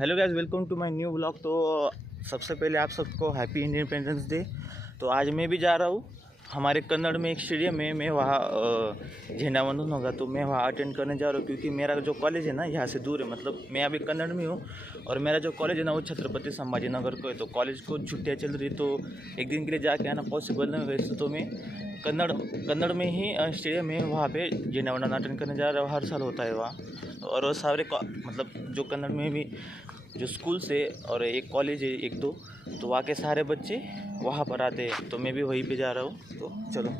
Hello guys, welcome to my new blog. तो सबसे पहले आप सबको हैप्पी इंडिपेंडेंस डे। तो आज मैं भी जा रहा हूँ हमारे कन्नड़ में एक स्टेडियम है, मैं वहाँ झंडा वंदन होगा तो मैं वहाँ अटेंड करने जा रहा हूँ, क्योंकि मेरा जो कॉलेज है ना यहाँ से दूर है। मतलब मैं अभी कन्नड़ में हूँ और मेरा जो कॉलेज है ना वो छत्रपति संभाजी नगर को है। तो कॉलेज को छुट्टियाँ चल रही, तो एक दिन के लिए जाके आना पॉसिबल नहीं होगा, तो मैं कन्नड़ में ही स्टेडियम में वहाँ पे झंडा वंदन अटेंड करने जा रहा हूँ। हर साल होता है वहाँ। और सारे मतलब जो कन्नड़ में भी जो स्कूल से और एक कॉलेज है एक दो, तो वहाँ के सारे बच्चे वहाँ पर आते हैं, तो मैं भी वहीं पे जा रहा हूँ। तो चलो।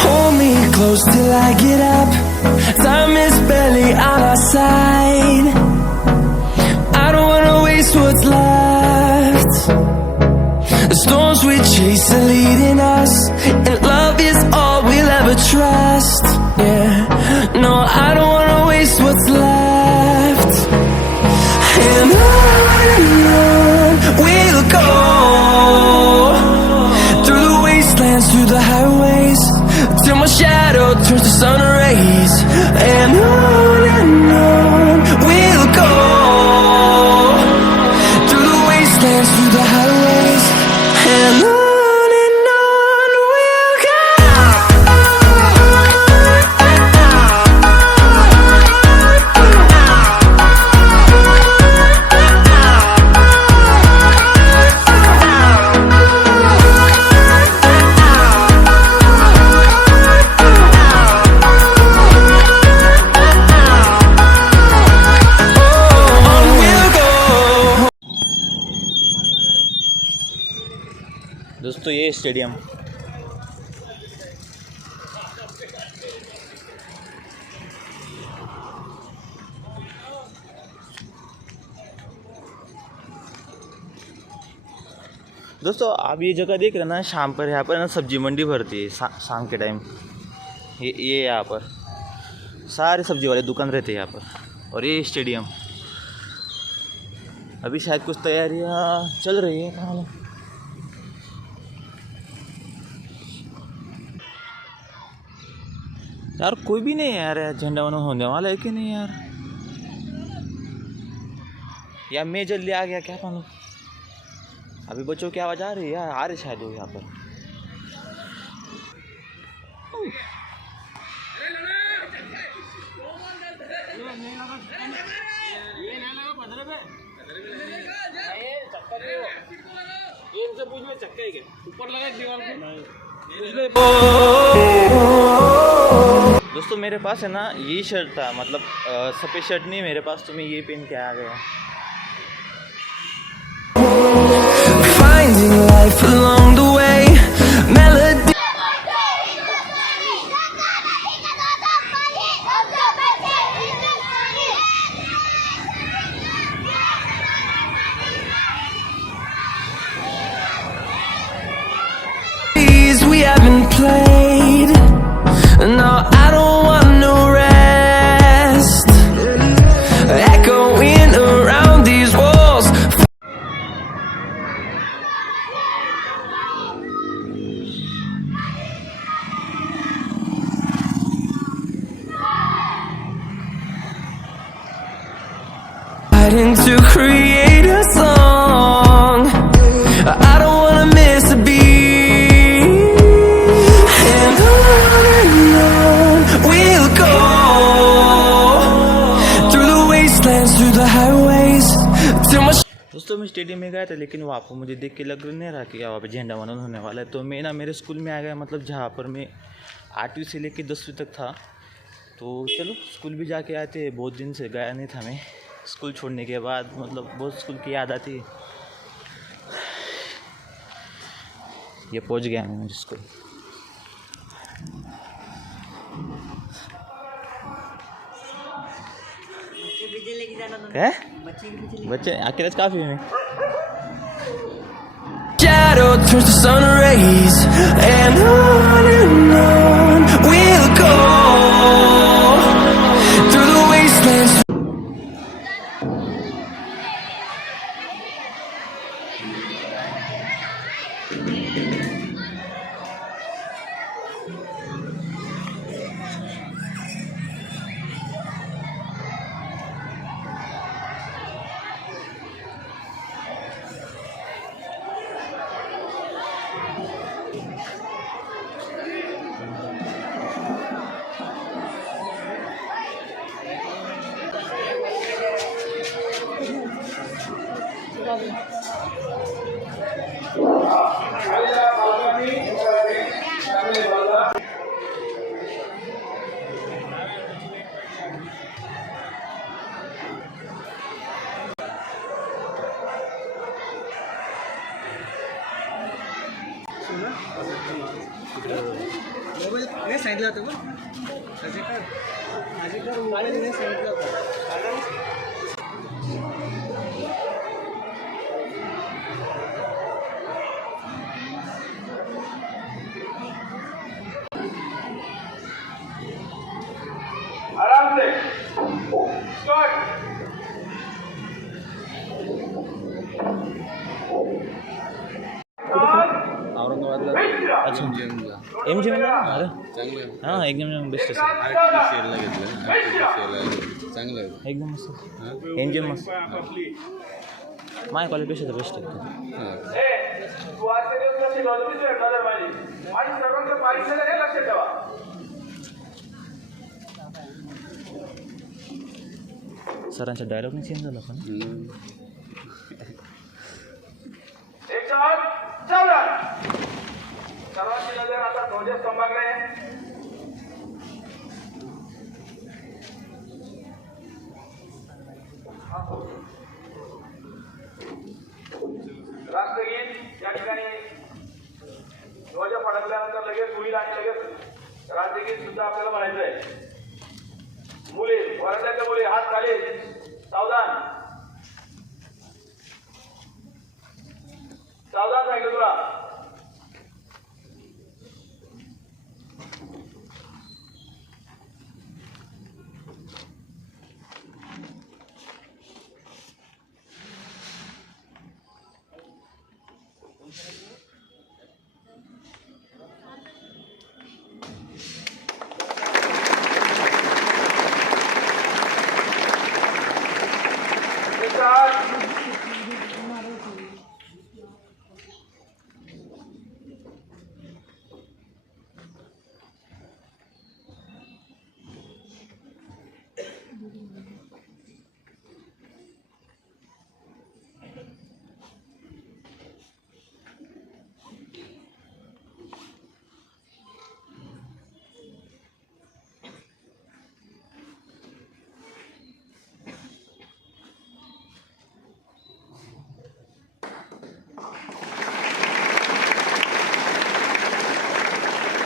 Hold me close till I get up. Time is barely on our side. I don't wanna waste what's left. The storms we chase are leading us, and love is all we'll ever trust. Yeah, no, I don't wanna waste what's left. And on we'll go, through the wastelands, through the highways, till my shadow turns to sun rays. And on we'll go, through the wastelands, through the highways, and on we'll go. On we'll go. दोस्तों ये stadium दोस्तों आप ये जगह देख रहे हैं ना, शाम पर यहाँ पर ना सब्जी मंडी भरती है शाम के टाइम। ये यहाँ पर सारे सब्जी वाले दुकान रहते हैं यहाँ पर। और ये स्टेडियम अभी शायद कुछ तैयारियाँ चल रही है कहाँ। यार कोई भी नहीं है यार, झंडा वंदन होने वाला है कि नहीं यार? या मैं जल्दी आ गया क्या मालूम। अभी बच्चों की आवाज़ आ रही है यार, आ रही शायद वो यहाँ पर। दोस्तों मेरे पास है ना ये शर्ट था, मतलब सफ़ेद शर्ट नहीं मेरे पास, तो मैं ये पहन के आ गया। Finding life along the way, melody. We haven't played. No, I don't want no rest. Echoing around these walls. Fighting to create a song. I don't wanna miss a beat. And on we'll go, through the wastelands, through the highways, till my दोस्तों मैं stadium में गया था, लेकिन वहाँ पर मुझे देख के लग नहीं रहा कि वहाँ पे झंडा वंदन होने वाला है। तो मैं ना मेरे स्कूल में आ गया, मतलब जहाँ पर मैं 8वीं से लेकर 10वीं तक था। तो चलो स्कूल भी जाके आते हैं, बहुत दिन से गया नहीं था मैं। स्कूल छोड़ने के बाद मतलब बहुत स्कूल की याद आती है। ये पहुँच गया मैं स्कूल। क्या बच्चे अकेले काफ़ी हैं। shadow turns to sun rays. And on we'll go, through the wastelands. नाही सांगितलं होतं का माझ्याकडे सांगितलं होतं आराम से स्टार्ट औरंगाबादला अच्छा MGM एम जी मध्ये अरे चांगलं हां एकदम बेस्ट आहे आर्टिफिशियलला घेतलं आर्टिफिशियल चांगलं आहे एकदम मस्त एम जी मस्त माझ्या क्वालिफिकेशन तर बेस्ट आहे हां तू आजच्या दिवस कशी लॉजिस्टिक भेटणार आहे माझी सर्वांच्या परीक्षेला हे लक्ष ठेवा सरांचा डायलॉग नाही चेंज झाला पण एक चार चावला सर्वांची नजर आता ध्वजस्तंभाकडे राष्ट्रगीत या ठिकाणी ध्वज फडकल्यानंतर लगेच होईल आणि लगेच राष्ट्रगीत सुद्धा आपल्याला म्हणायचं आहे मुली वरंड्याच्या मुली हात खाली सावधान सावधान सांगितलं तुला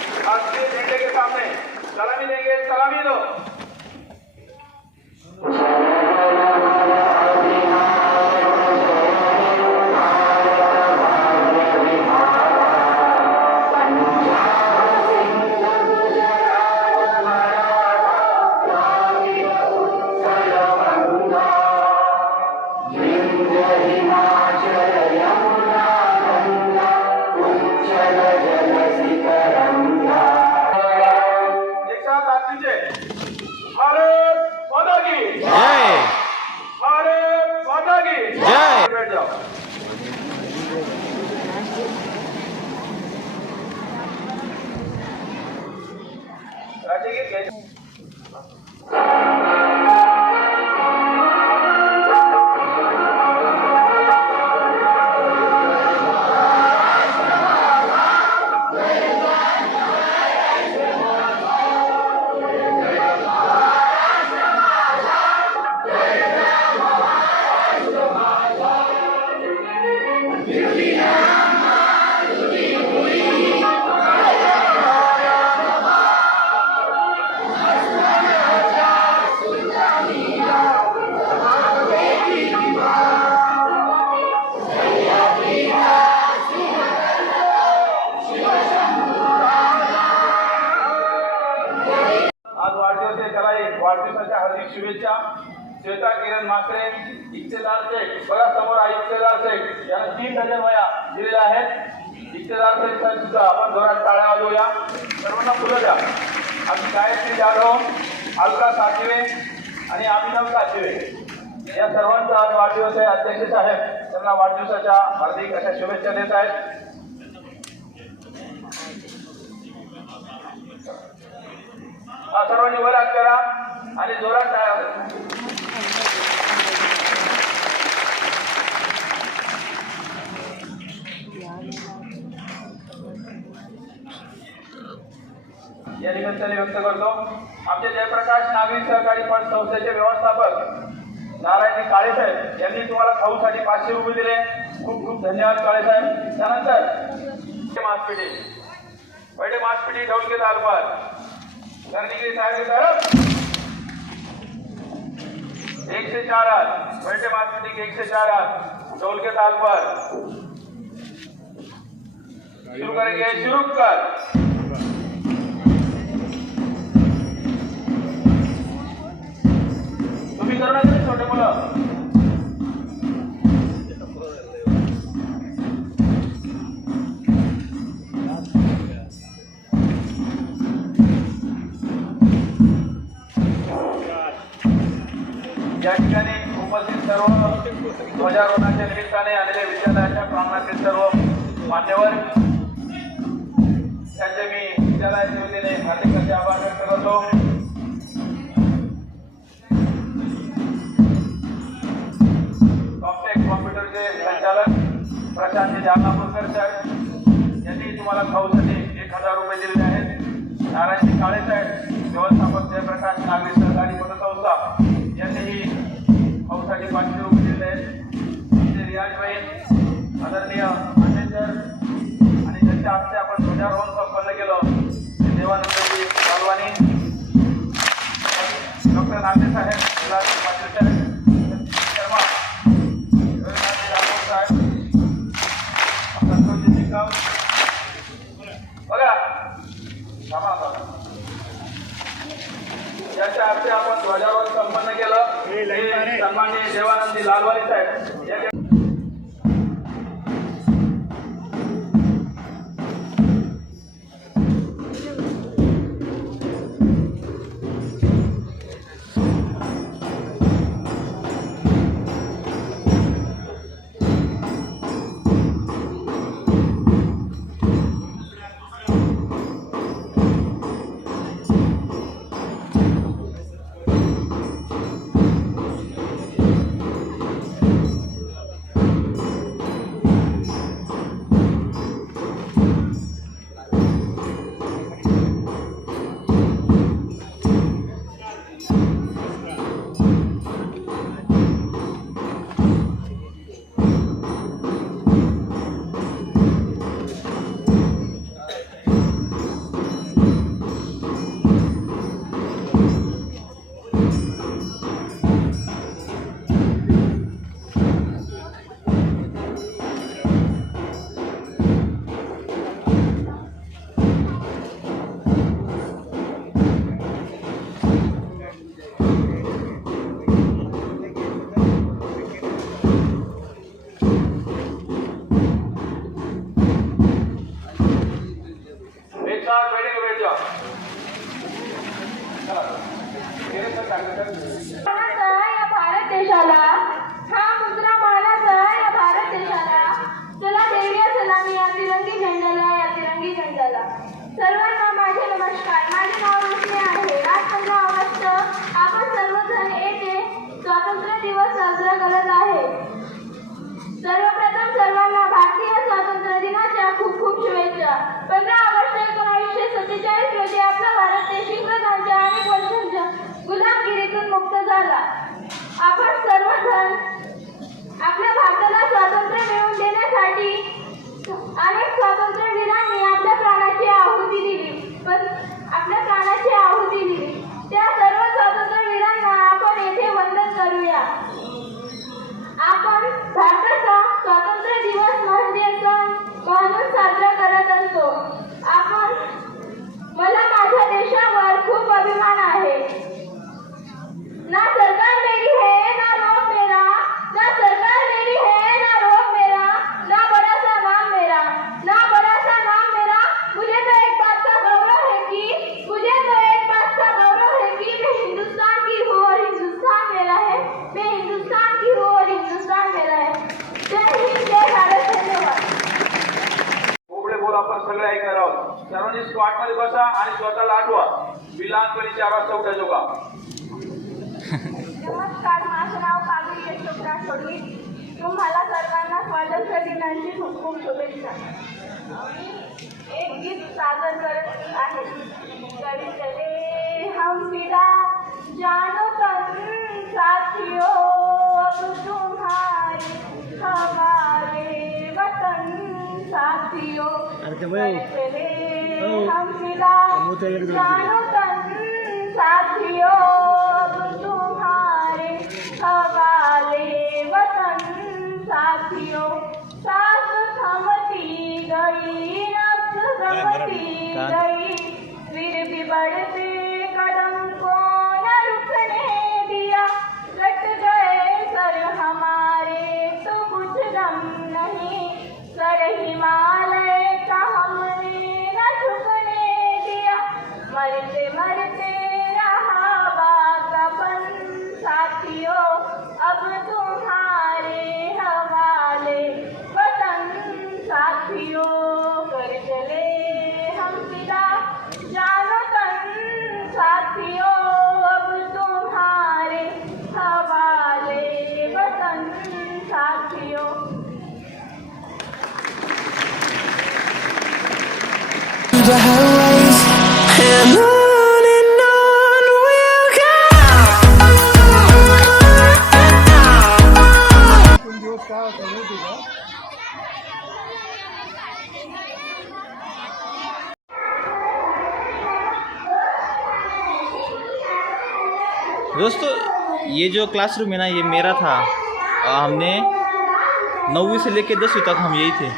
झंडे के सामने सलामी देंगे सलामी दो वाढदिवसाच्या हार्दिक शुभेच्छा. श्वेता किरण मात्रे इक्तेदार शेख बघा समोर आहे इक्तेदार शेख यांना 3 डझन वया दिलेल्या आहेत. इक्तेदार शेख साहेब सुद्धा आपण जोरात टाळ्या वाजवूया. सर्वांना फुलं द्या. आम्ही गायत्री जाधव, अलका साठवे आणि अभिनव साठवे या सर्वांचा आज वाढदिवस आहे. अध्यक्ष साहेब त्यांना वाढदिवसाच्या हार्दिक अशा शुभेच्छा देत आहेत. सर्वांनी वर हात करा आणि जोरात टाळ्या वाजवा. या निमित्ताने व्यक्त करतो आमचे जयप्रकाश नागरी सहकारी फंड संस्थेचे व्यवस्थापक नारायण काळे साहेब यांनी तुम्हाला खाऊसाठी 500 रुपये दिले. खूप खूप धन्यवाद काळे साहेब. त्यानंतर मासपिटी पहिले मासपिटी ढोलके तालपार कर्णगिरी साहेब 104 हात पहिले मासपिटी 104 हात ढोलके तालपार शुरू करेंगे. शुरू कर. तुम्ही करू नका छोटे मुलं. या ठिकाणी उपस्थित सर्व ध्वजारोहणाच्या निमित्ताने आलेल्या विद्यालयाच्या प्रांगणातील सर्व मान्यवर त्यांचे मी विद्यालयाच्या वतीने हार्दिक असे आभार व्यक्त करतो. कॉम्प्युटरचे संचालक प्रशांत जालनापूरकर साहेब यांनी तुम्हाला खाऊसाठी 1000 रुपये दिलेले आहेत. नारायण काळे साहेब व्यवस्थापक जयप्रकाश नागरी सहकारी पतसंस्था यांनीही खाऊसाठी 500 रुपये दिलेले आहेत. रियाजबाई आदरणीय मॅनेजर आणि ज्यांच्या हस्ते आपण ध्वजारोहण संपन्न केलं देवानंदजी बालवानी डॉक्टर नांदे साहेब पाटील साहेब शर्मा बघा याच्या हस्ते आपण ध्वजारोहण संपन्न केलं. सन्माननीय देवानंदी लालवानी साहेब भारत देशाला हा मुद्रा मानाचा या भारत देशाला. चला देऊया सलामी या तिरंगी झेंड्याला, या तिरंगी झेंड्याला. सर्वांना माझे नमस्कार. माझे नाव रोशनी आहे. आज 15 ऑगस्ट आपण सर्वजण येथे स्वातंत्र्य दिवस साजरा करत आहे. सर्वप्रथम सर्वांना भारतीय स्वातंत्र्य दिनाच्या खूप खूप शुभेच्छा. 15 ऑगस्ट 1947 रोजी आपला भारत देश इंग्रजांच्या अनेक वर्षांच्या गुलामगिरीतून मुक्त झाला. आपण सर्वजण आपल्या भारताला स्वातंत्र्य मिळवून देण्यासाठी अनेक स्वातंत्र्यवीरांनी आपल्या प्राणाची आहुती दिली. पण आपल्या प्राणाची आपण सगळे ऐकणार आहोत. सर्वांनी स्क्वॉटमध्ये बसा आणि स्वतःला आठवा मी लहानपणी 4 वाजता उठायचो का. नमस्कार, माझं नाव कावेरी यशोधरा सोडवी. तुम्हाला सर्वांना स्वातंत्र्य दिनाची खूप खूप शुभेच्छा. एक गीत सादर करत आहे. चले चले हम फिदा जानो तन साथियों, अब तुम्हारे हमारे वतन साथियों. चले चले हम फिदा जानो तन साथियों, अब तुम्हारे हवाले वतन साथियों. साथ थमती गई, नफ्स थमती गई, फिर भी बढ़ते कदम को न रुकने दिया. कट गए सर हमारे तो कुछ दम नहीं, सर हिमालय का हमने न झुकने दिया. मरते मरते रहा बागापन साथियों, अब तुम्हारे हवाले वतन साथियों. कर चले हम फिदा जानो तन साथियों, अब तुम्हारे हवाले वतन साथियों. The highways and on we'll go. दोस्तों ये जो क्लासरूम है ना ये मेरा था. हमने 9वीं से लेकर 10वीं तक हम यही थे.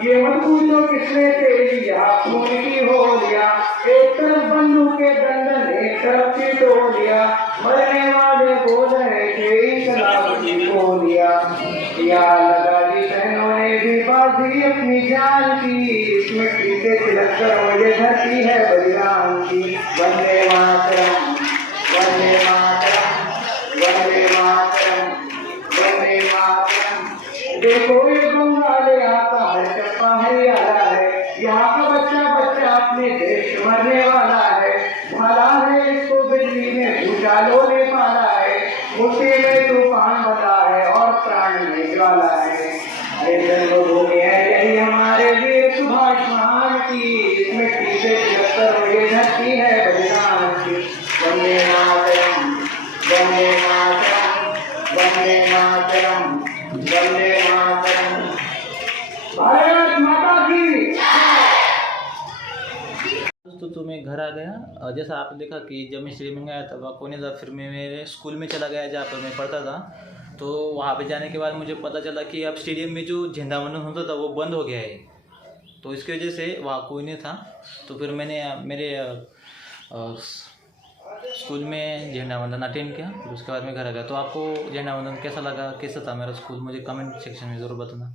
ये मत पूछो किसने तेरी खून की हो लिया, एक तरफ बंदूक के दंडन एक तरफ की टोलिया, मरने वाले बोल रहे थे इस्लाम की बोलिया, या लगा दी बहनों ने भी बाजी अपनी जान की, इस मिट्टी पीते तिलक करो ये धरती है बलिदान की। वंदे मातरम, वंदे मातरम, वंदे मातरम, वंदे मातरम। देखो ये बंगाल आता है, चप्पा हरियाला है, यहाँ का बच्चा बच्चा अपने देश मरने वाला है। भाला है इसको बिजली में भूचालों ने पाला है, मुट्ठी में तूफान बना है और प्राण में ज्वाला है। ये जन्मभूमि है यही हमारे वीर सुभाष महान की, इस मिट्टी से तिलक करो ये धरती है बलिदान की। वंदे मातरम, वंदे मातरम, वंदे मातरम, वंदे मातरम। भारत माता की। दोस्तों तो मैं घर आ गया। जैसा आपने देखा कि जब मैं स्टेडियम में आया था वहाँ कोने था, फिर मैं मेरे स्कूल में चला गया जहाँ पर मैं पढ़ता था। तो वहाँ पे जाने के बाद मुझे पता चला कि अब स्टेडियम में जो झंडावंदन होता था वो बंद हो गया है। तो इसकी वजह से वहाँ कोई नहीं था। तो फिर मैंने मेरे स्कूल में झंडावंदन अटेंड किया, फिर उसके बाद मैं घर आ गया। तो आपको झंडावंदन कैसा लगा, कैसा था मेरा स्कूल, मुझे कमेंट सेक्शन में ज़रूर बताना।